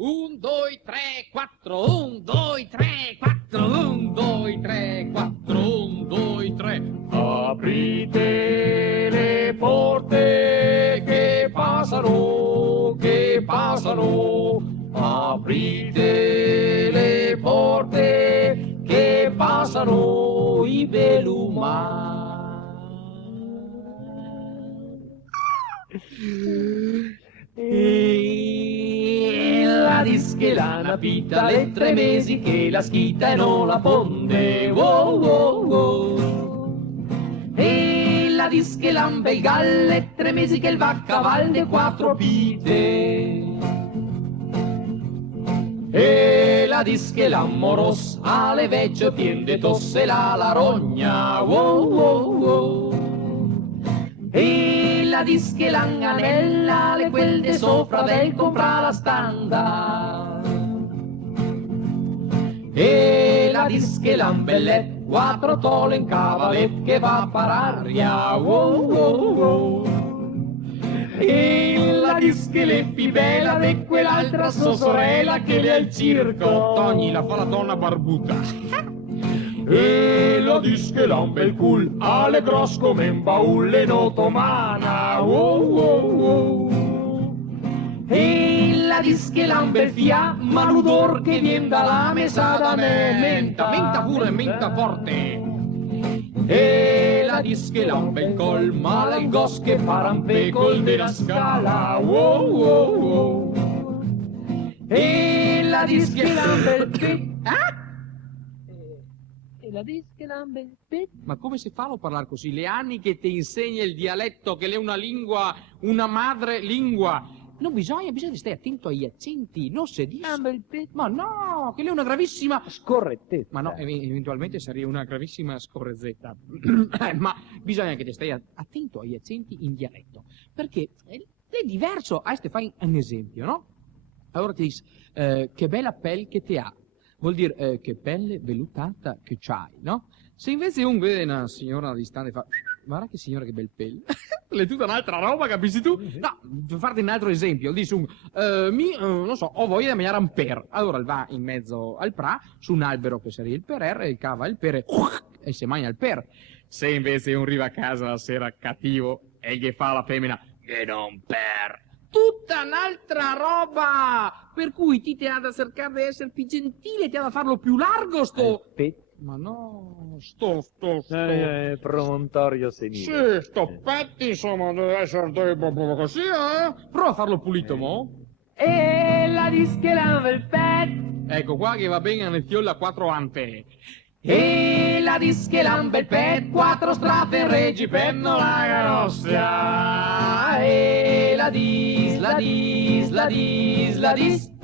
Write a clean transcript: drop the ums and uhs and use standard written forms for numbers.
1, 2, 3, 4, 1, 2, 3, 4, 1, 2, 3, 4, 1, 2, 3. Aprite le porte che passano, aprite le porte che passano i belumani. E la dischela napita le 3 mesi che la schita e non la ponde. Wow, wow, wow. E la dischela un bel galle 3 mesi che il va a cavallo 4 pite. E la dischela moros alle vecchie tiende tosse la rogna. Wow, wow, wow. E la dischela anganella le quel de sopra del compra la standa. E la dischela un bellet 4 tole in cavalet che va a pararia. Wow, wow, wow. E la dischela più bella di quell'altra sua sorella che le ha il circo. Togni la fa la donna barbuta. E la dischela un bel cul alle grosse come un baule in ottomana. Wow, wow, wow. E la dischela un bel fia ma l'odor che viene dalla mesada Menta, menta pure, menta forte. E la dischela un bel col ma il gos che parampe col della scala. Wow, wow, wow. E la dischela un bel La dischela un bel pet. Ma come si fa a non parlare così? Le anni che ti insegna il dialetto, che è una lingua, una madre lingua. Non bisogna stare attento agli accenti, non si dice. Un bel pet. Ma no, che lei è una gravissima... Scorrettezza. Ma no, eventualmente sarebbe una gravissima scorrezzetta. Ma bisogna che ti stai attento agli accenti in dialetto. Perché è diverso. Ti fai un esempio, no? Allora ti dici, che bella pelle che ti ha. Vuol dire che pelle vellutata che c'hai, no? Se invece un vede una signora distante e fa guarda che signora che bel pelle, è tutta un'altra roba, capisci tu? No, per farti un altro esempio, dici non so, ho voglia di mangiare un per. Allora va in mezzo al pra, su un albero che sarebbe il perer, e cava il pere e si mangia il per. Se invece un arriva a casa la sera cattivo e gli fa la femmina che non per. Tutta un'altra roba! Per cui ti ha da cercare di essere più gentile, ti ha da farlo più largo sto... Ma no, sto... Promontorio senile. Sì, sto petti, insomma, deve essere proprio così, eh? Prova a farlo pulito, mo. E la dischela un bel pet. Ecco qua che va bene nel fiolla 4 ante. E la dischela un bel pet 4 strate in reggi pennola carrozza. E la dis, la dis, la dis, la dis.